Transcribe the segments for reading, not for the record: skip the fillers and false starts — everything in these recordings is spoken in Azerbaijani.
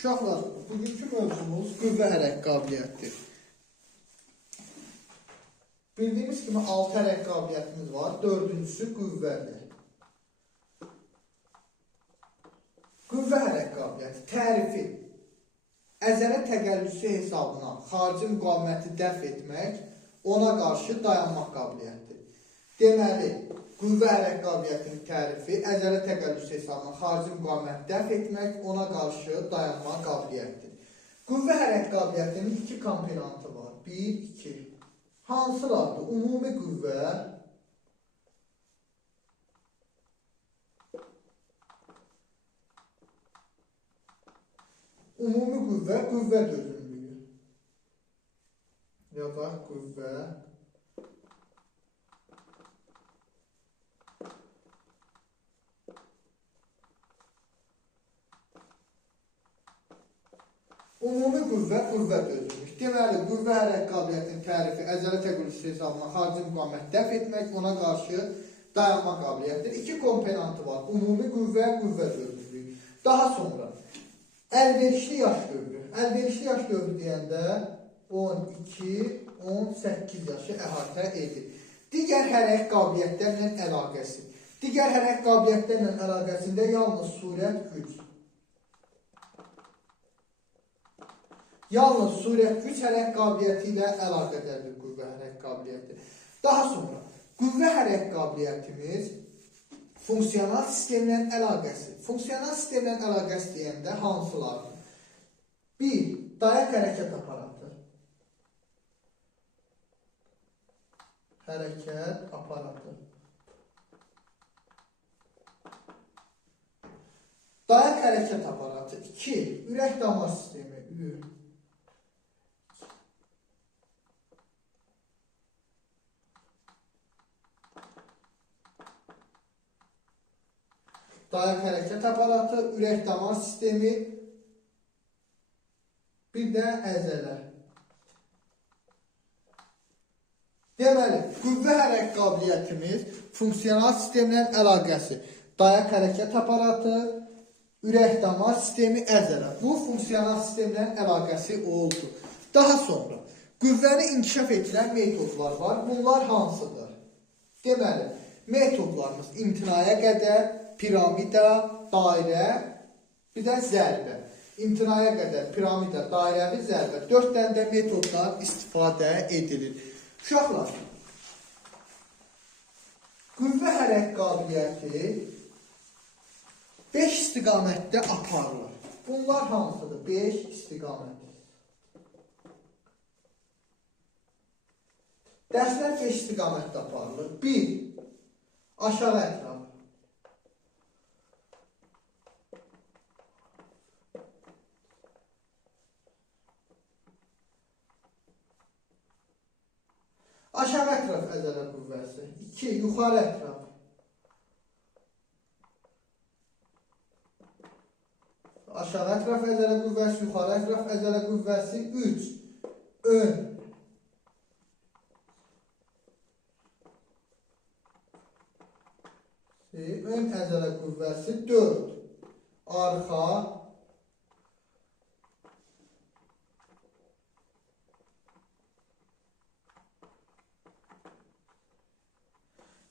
Uşaqlar, bugünkü mövzumuz qüvvə hərəkət qabiliyyətidir. Bildiyimiz kimi 6 hərəkət qabiliyyətimiz var. Dördüncüsü qüvvədir. Qüvvə hərəkət qabiliyyəti tərifi əzələ təqəllüsü hesabına xarici müqaviməti dəf etmək, ona qarşı dayanmaq qabiliyyətidir. Deməli, qüvvə hərəkət qabiliyyətinin tərifi əzələ təqəllüsü hesabına xarici müqaviməti dəf etmək, ona qarşı dayanmaq qabiliyyətidir. Qüvvə hərəkət qabiliyyətinin iki komponenti var. 1, 2. Hansılardır? Ümumi qüvvə, qüvvə dözümlüyü. Yazaq qüvvə. Ümumi qüvvə dözümlük. Deməli, qüvvə hərəkət qabiliyyətinin tərifi əzələ təqəllüsü hesabına xarici müqaviməti dəf etmək, ona qarşı dayanma qabiliyyətidir. İki komponenti var. Ümumi qüvvə dözümlük. Daha sonra əlverişli yaş dövrü. Əlverişli yaş dövrü deyəndə 12-18 yaşı əhatə edir. Digər hərəkət qabiliyyətlərlə əlaqəsi. Digər hərəkət qabiliyyətlərlə əlaqəsində yalnız surət, güc. Yalnız surət, güc hərəkət qabiliyyəti ilə əlaqədərdir qüvvə hərəkət qabiliyyəti. Daha sonra qüvvə hərəkət qabiliyyətimiz funksional sistemlə əlaqəsi. Funksional sistemlə əlaqəsi deyəndə hansılardır? 1. Dayaq hərəkət aparatı. Hərəkət aparatı. Dayaq hərəkət aparatı. 2. Ürək damar sistemi. Dayaq hərəkət aparatı, ürək damar sistemi, bir də əzələ. Deməli, qüvvə hərəkət qabiliyyətimiz funksional sistemlə əlaqəsi. Dayaq hərəkət aparatı, ürək damar sistemi, əzələ. Bu funksional sistemlə əlaqəsi oldu. Daha sonra qüvvəni inkişaf etdirən metodlar var. Bunlar hansıdır? Deməli, metodlarımız imtinaya qədər, piramida, dairə, bir də zərbə. İmtinaya qədər piramida, dairəvi, zərbə. 4 dənə də metoddan istifadə edilir. Uşaqlar, qüvvə hərəkət qabiliyyəti 5 istiqamətdə aparılır. Bunlar hansıdır? 5 istiqamət. Dərslər 5 istiqamətdə aparılır. 1. Aşağı ətraf. Aşağı ətraf əzələ qüvvəsi. 2. Yuxarı ətraf. Aşağı ətraf əzələ qüvvəsi, yuxarı ətraf əzələ qüvvəsi. 3. Ön. Ön əzələ qüvvəsi. 4. Arxa.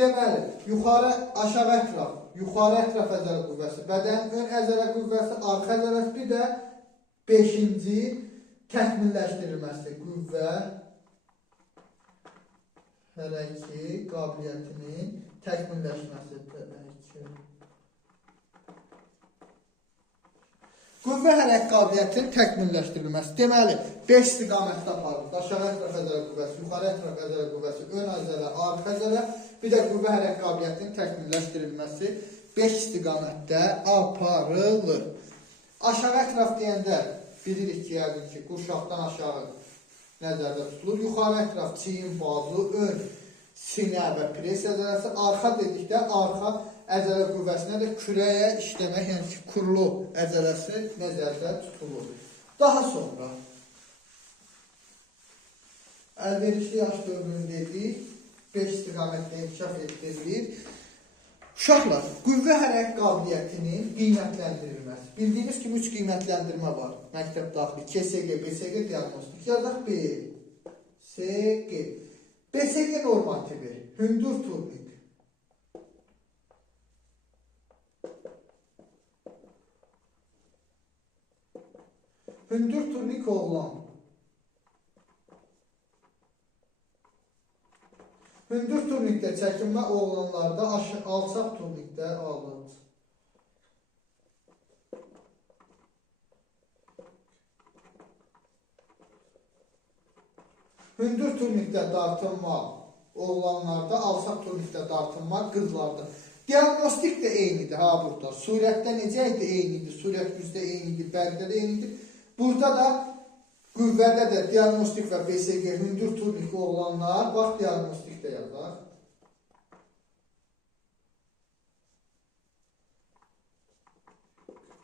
Deməli, aşağı ətraf əzələ qüvvəsi, bədən ön əzələ qüvvəsi, arxa əzələsi, bir də 5-ci təkmilləşdirilməsi. Qüvvə hərəkət qabiliyyətinin təkmilləşməsi. Qüvvə hərəkət qabiliyyətinin təkmilləşdirilməsi. Deməli, 5 istiqamətdə aparılır. Aşağı ətraf əzələ qüvvəsi, yuxarı ətraf əzələ qüvvəsi, ön əzələ, arxa əzələ, bir də qüvvə hərəkət qabiliyyətinin təkmilləşdirilməsi 5 istiqamətdə aparılır. Aşağı ətraf deyəndə bilirik ki, yəqin ki, qurşaqdan aşağı nəzərdə tutulur. Yuxarı ətraf çiyin, bazu, ön, sinə və pres əzələsi. Arxa dedikdə arxa əzələ qüvvəsinə də kürəyə işləmək, yəni ki, kurlu əzələsi nəzərdə tutulur. Daha sonra əlverişli yaş dövrünü dedik, 5 istiqamətdə inkişaf etdirilir. Uşaqlar, qüvvə hərəkət qabiliyyətinin qiymətləndirilməsi. Bildiyiniz kimi 3 qiymətləndirmə var. Məktəb daxili KSG, BSG, diaqnostik. Yazaq B, SG. BSG normativi, hündür turnik. Hündür turnik oğlan. Hündür turnikdə çəkinmə oğlanlarda, alçaq turnikdə alınır. Hündür turnikdə dartınma oğlanlarda, alçaq turnikdə dartınma qızlarda. Diaqnostik də eynidir ha burada. Surətdə necə idi? Eynidir. Surət gücdə eynidir, bərdə də eynidir. Burada da qüvvədə də diaqnostik və BSG hündür turnik oğlanlar, bax diaqnostik də yazaq.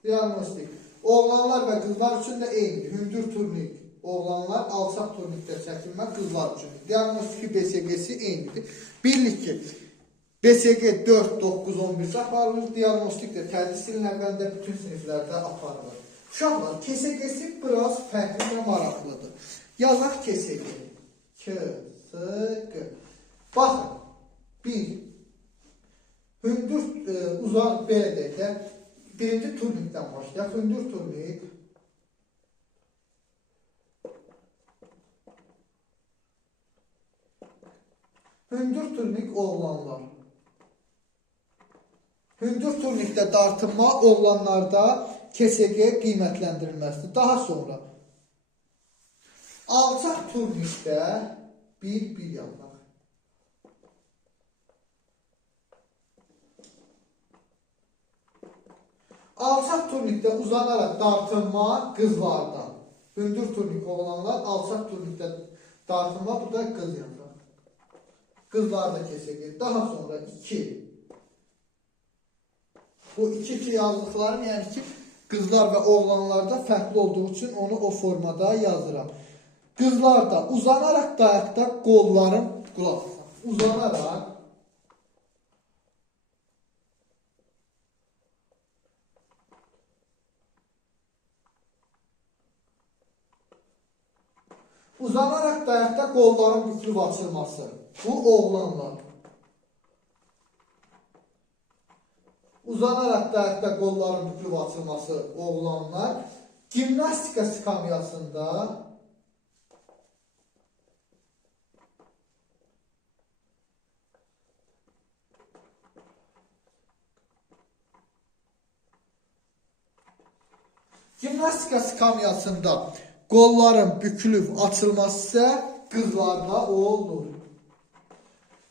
Diaqnostik. Oğlanlar və qızlar üçün də eynidir. Hündür turnik oğlanlar, alçaq turnikdə çəkinmə qızlar üçün. Diaqnostiki BSG-si eynidir. Bildik ki, BSG 4, 9, 11 aparılır. Diaqnostik də tədris ilin əvvəlində bütün siniflərdə aparılır. Uşaqlar, KSG-si biraz fərqli və maraqlıdır. Yazaq KSG. KSG. Baxın, 1. Hündür, uzaq, belə deyək də, birinci turnikdən başlayaq. Hündür turnik. Hündür turnik oğlanlar. Hündür turnikdə dartınma oğlanlarda KSG qiymətləndirilməsidir. Daha sonra alçaq turnikdə 1 yazaq. Alçaq turnikdə uzanaraq dartınma qızlarda. Hündür turnik oğlanlar, alçaq turnikdə dartınma, bu da qız yazaq. Qızlarda KSG. Daha sonra 2. Bu 2 yazdıqlarım, yəni ki, qızlar və oğlanlarda fərqli olduğu üçün onu o formada yazıram. Qızlarda uzanaraq dayaqda qolların, qulaq uzanaraq dayaqda qolların bükülüb açılması. Bu oğlanlar. Uzanaraq dayaqda qolların bükülüb açılması oğlanlar. Gimnastika skamyasında qolların bükülüb açılması isə qızlarda olur.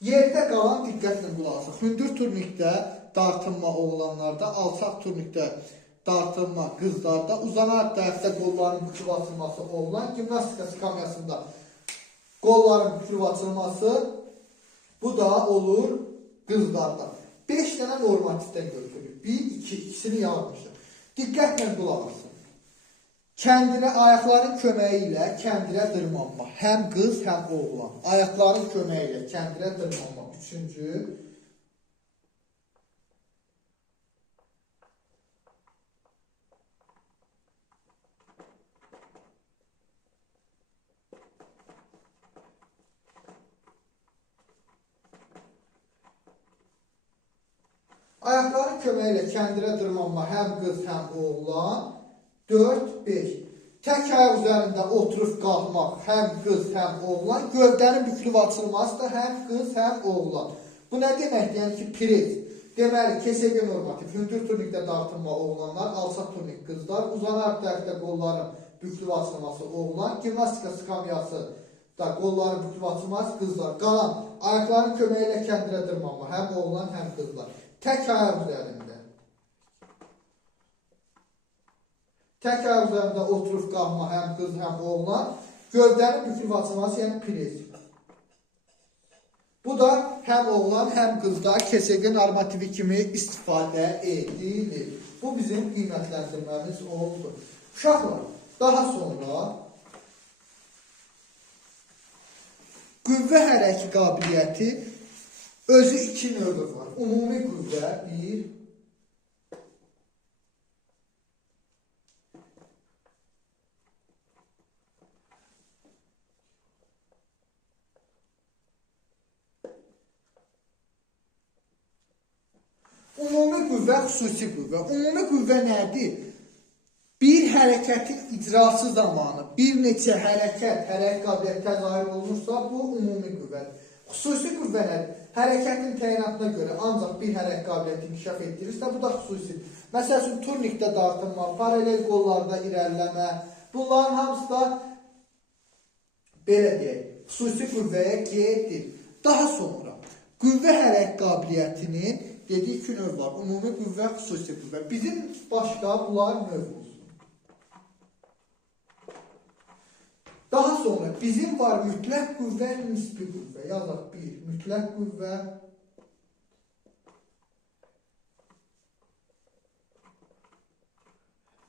Yerdə qalan diqqətlə qulaq asın. Hündür turnikdə dartınma oğlanlarda, alçaq turnikdə dartınma qızlarda, uzanaraq dayaqda qolların bükülüb açılması oğlan, gimnastika skamyasında qolların bükülüb açılması, bu da olur qızlarda. 5 dənə normativdən götürülür. 1, 2, ikisini yazmışıq. Diqqətlə qulaq asın. Kəndirə, ayaqların köməyi ilə kəndirə dırmanma. Həm qız, həm oğlan. Ayaqların köməyi ilə kəndirə dırmanma. 3-cü. Ayaqların köməyi ilə kəndirə dırmanma. Həm qız, həm oğlan. 4, 5. Tək ayaq üzərində oturub qalmaq, həm qız, həm oğlan. Gövdənin bükülüb açılması da həm qız, həm oğlan. Bu nə deməkdir? Yəni ki, priz. Deməli, KSG normativ. Hündür turnikdə dartınma oğlanlar, alçaq turnik qızlar. Uzanaraq dayaqda qolların bükülüb açılması oğlan. Gimnastika skamyası da qolların bükülüb açılması qızlar. Qalan, ayaqların köməyi ilə kəndirə dırmanma. Həm oğlan, həm qızlar. Tək ayaq üzərində. Tək ayaq üzərində oturub qalma, həm qız, həm oğlan. Gövdənin bükülüb açılması, yəni priz. Bu da həm oğlan, həm qızda KSG normativi kimi istifadə edilir. Bu bizim qiymətləndirməmiz oldu. Uşaqlar, daha sonra qüvvə hərəkət qabiliyyəti Özü iki növü var. Ümumi qüvvə, bir. Ümumi qüvvə, xüsusi qüvvə. Ümumi qüvvə nədir? Bir hərəkətin icrası zamanı bir neçə hərəkət qabiliyyət təzahür olunursa, bu ümumi qüvvədir. Xüsusi qüvvə nədir? Hərəkətin təyinatına görə ancaq bir hərəkət qabiliyyəti inkişaf etdirirsə, bu da xüsusidir. Məsəl üçün, turnikdə dartınma, paralel qollarda irəliləmə, bunların hamısı da belə deyək, xüsusi qüvvəyə gedir. Daha sonra, qüvvə hərəkət qabiliyyətinin dediyi iki növ var. Ümumi qüvvə, xüsusi qüvvə. Bizim başqa bunlar növ olsun. Daha sonra bizim var mütləq qüvvə, nisbi qüvvə. Yazaq bir, mütləq qüvvə.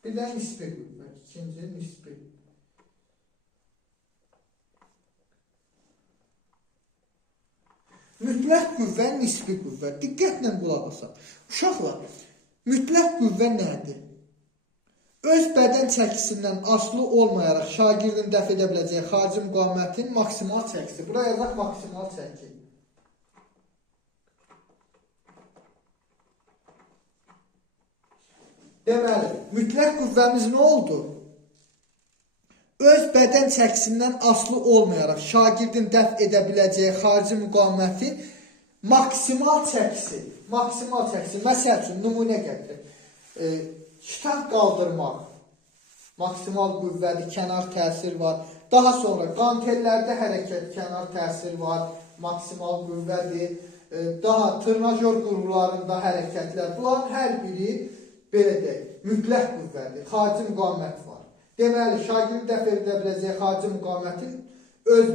Bir də nisbi qüvvə. İkinci nisbi. Mütləq qüvvə, nisbi qüvvə. Diqqətlə qulaq asaq. Uşaqlar, mütləq qüvvə nədir? Öz bədən çəkisindən asılı olmayaraq şagirdin dəf edə biləcəyi xarici müqavimətin maksimal çəkisi. Buraya yazaq maksimal çəki. Deməli, mütləq qüvvəmiz nə oldu? Öz bədən çəkisindən asılı olmayaraq şagirdin dəf edə biləcəyi xarici müqavimətin maksimal çəkisi. Maksimal çəkisi. Məsəl üçün, nümunə gətirək. Şitang qaldırmaq, maksimal qüvvədir, kənar təsir var. Daha sonra qantellərdə hərəkət, kənar təsir var, maksimal qüvvədir. Daha tırnajör qurğularında hərəkətlər, bunların hər biri belə deyək, mütləq qüvvədir, xarici müqavimət var. Deməli, şagirdin dəf edə biləcəyi xarici müqavimətin öz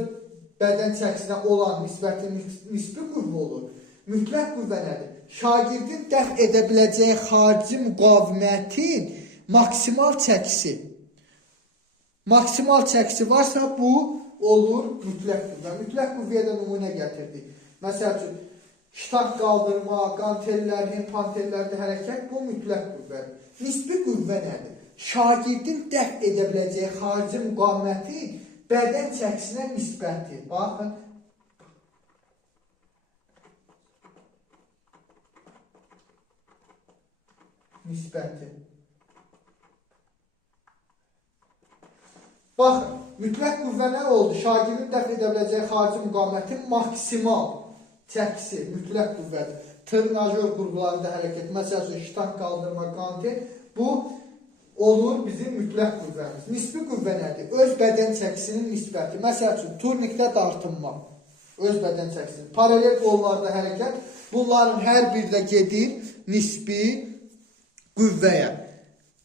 bədən çəkisinə olan nisbəti nisbi qüvvə olur. Mütləq qüvvə nədir? Şagirdin dəf edə biləcəyi xarici müqavimətin maksimal çəkisi. Maksimal çəkisi varsa, bu olur mütləq qüvvə. Mütləq qüvvəyə də nümunə gətirdik. Məsəl üçün, şitang qaldırma, qantellərin, pantellərdə hərəkət, bu mütləq qüvvədir. Nisbi qüvvə nədir? Şagirdin dəf edə biləcəyi xarici müqavimətin bədən çəkisinə nisbəti. Baxın. Nisbəti. Baxın, mütləq qüvvə nə oldu? Şagirdin dəf edə biləcəyi xarici müqavimətin maksimal çəkisi, mütləq qüvvədir. Tırnajör qurğularında hərəkət, məsəl üçün, şitang qaldırma, qantel, bu olur bizim mütləq qüvvəmiz. Nisbi qüvvə nədir? Öz bədən çəkisinin nisbəti. Məsəl üçün, turnikdə dartınma, öz bədən çəkisinin. Paralel qollarda hərəkət, bunların hər biri də gedir nisbi qüvvəyə.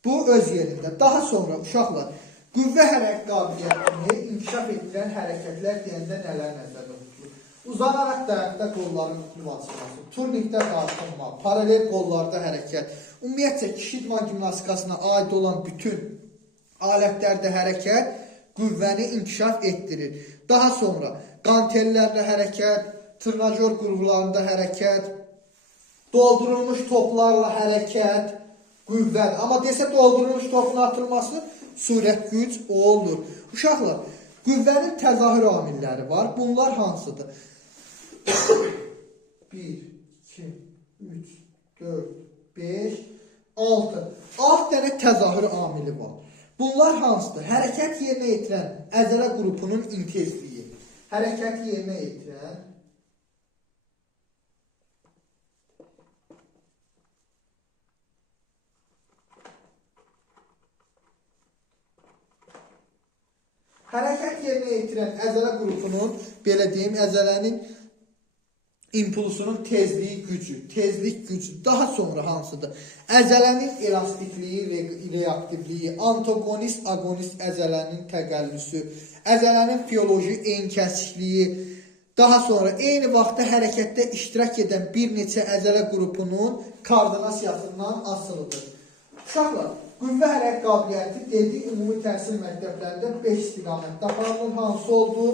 Bu öz yerində. Daha sonra uşaqlar, qüvvə hərəkət qabiliyyətini inkişaf etdirən hərəkətlər deyəndə nələr nəzərdə tutulur? Uzanaraq dayaqda qolların tutulub açılması, turnikdə dartınma, paralel qollarda hərəkət, ümumiyyətcə kişi idman gimnastikasına aid olan bütün alətlərdə hərəkət qüvvəni inkişaf etdirir. Daha sonra qantellərlə hərəkət, tırnajör qurğularında hərəkət, doldurulmuş toplarla hərəkət, qüvvədir. Amma desə doldurulmuş topun atılması sürət güc olur. Uşaqlar, qüvvənin təzahür amilləri var. Bunlar hansıdır? 1, 2, 3, 4, 5, 6. 6 dənə təzahür amili var. Bunlar hansıdır? Hərəkət yerinə yetirən əzələ qrupunun intezliyi. Hərəkət yerinə yetirən əzələ qrupunun, belə deyim, əzələnin impulsunun tezliyi gücü, tezlik gücü. Daha sonra hansıdır? Əzələnin elastikliyi, reaktivliyi, antagonist, agonist əzələnin təqəllüsü, əzələnin fioloji enkəsikliyi. Daha sonra eyni vaxtda hərəkətdə iştirak edən bir neçə əzələ qrupunun koordinasiyasından asılıdır. Uşaqlar, qüvvə hərəkət qabiliyyəti dediyi ümumi təhsil məktəblərində 5 istiqamətdə aparılır. Hansı oldu?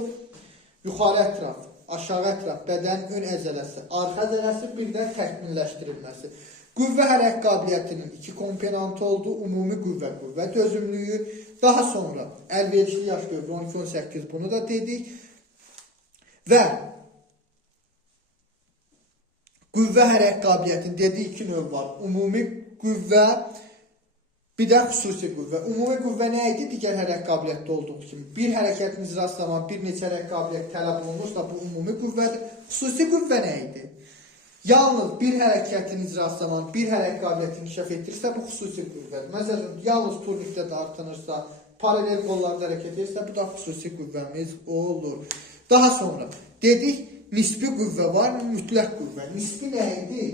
Yuxarı ətraf, aşağı ətraf, bədənin ön əzələsi, arxa əzələsi, bir də təkmilləşdirilməsi. Qüvvə hərəkət qabiliyyətinin iki komponentı oldu. Ümumi qüvvə, qüvvə dözümlüyü. Daha sonra əlverişli yaş dövrü 12-18 bunu da dedik. Və qüvvə hərəkət qabiliyyətinin dediyi iki növ var. Ümumi qüvvə, bir də xüsusi qüvvə. Ümumi qüvvə nə idi? Digər hərəkət qabiliyyətdə olduğu kimi. Bir hərəkətin icrası zamanı bir neçə hərəkət qabiliyyəti tələb olunursa, bu ümumi qüvvədir. Xüsusi qüvvə nə idi? Yalnız bir hərəkətin icrası zamanı bir hərəkət qabiliyyəti inkişaf etdirirsə, bu xüsusi qüvvədir. Məsələn, yalnız turnikdə dartınırsa, paralel qollarda hərəkət edirsə, bu da xüsusi qüvvəmiz olur. Daha sonra dedik, nisbi qüvvə var, mütləq qüvvə. Nisbi nə idi?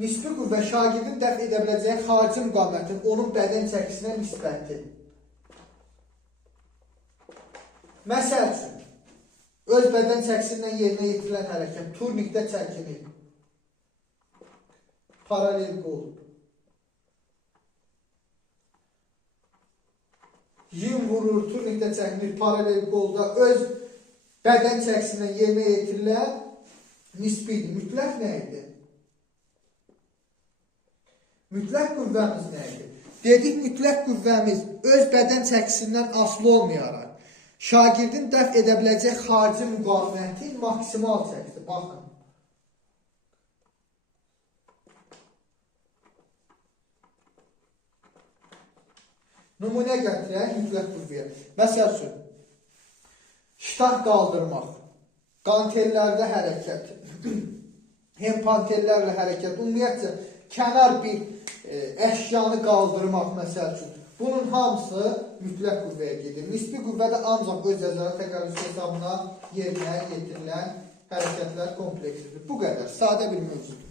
Nisbi qüvvə şagirdin dəf edə biləcəyi xarici müqavimətin onun bədən çəkisinə nisbətdir. Məsəl üçün, öz bədən çəkisindən yerinə yetirilən hərəkət, turnikdə çəkilir, paralel qol, yin vurur, turnikdə çəkilir, paralel qolda öz bədən çəkisindən yerinə yetirilən nisbidir. Mütləq nə idi? Mütləq qüvvəmiz nə idi? Dedik, mütləq qüvvəmiz öz bədən çəkisindən asılı olmayaraq, şagirdin dəf edə biləcək xarici müqavimətin maksimal çəkisi. Baxın. Nümunə gətirək mütləq qüvvəyə. Məsəl üçün, ştang qaldırmaq, qantellərdə hərəkət, hempantellərlə hərəkət, ümumiyyətcə, kənar bir əşyanı qaldırmaq, məsəl üçün, bunun hamısı mütləq qüvvəyə gedir. Nisbi qüvvədə ancaq öz əzələ təqərrüsü hesabına yerinə yetirilən hərəkətlər kompleksidir. Bu qədər, sadə bir mövzudur.